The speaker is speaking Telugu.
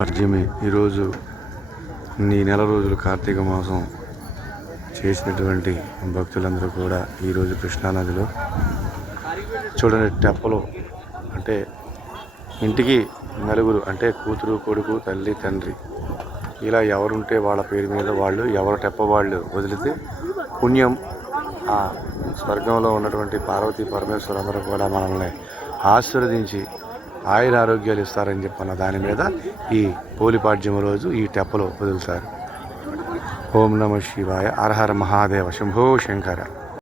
వర్జమి ఈరోజు ఈ నెల రోజులు కార్తీక మాసం చేసినటువంటి భక్తులందరూ కూడా ఈరోజు కృష్ణానదిలో చూడండి టెప్పలో అంటే ఇంటికి నలుగురు అంటే కూతురు కొడుకు తల్లి తండ్రి ఇలా ఎవరుంటే వాళ్ళ పేరు మీద వాళ్ళు ఎవరు తెప్ప వాళ్ళు వదిలితే పుణ్యం. ఆ స్వర్గంలో ఉన్నటువంటి పార్వతీ పరమేశ్వరందరూ కూడా మనల్ని ఆశీర్వదించి ఆయుర ఆరోగ్యాలు ఇస్తారని చెప్పన్న దాని మీద ఈ పోలిపాడ్యం రోజు ఈ టెప్పలో వదులుతారు. ఓం నమ శివాయ. అర్హర మహాదేవ శంభో శంకర.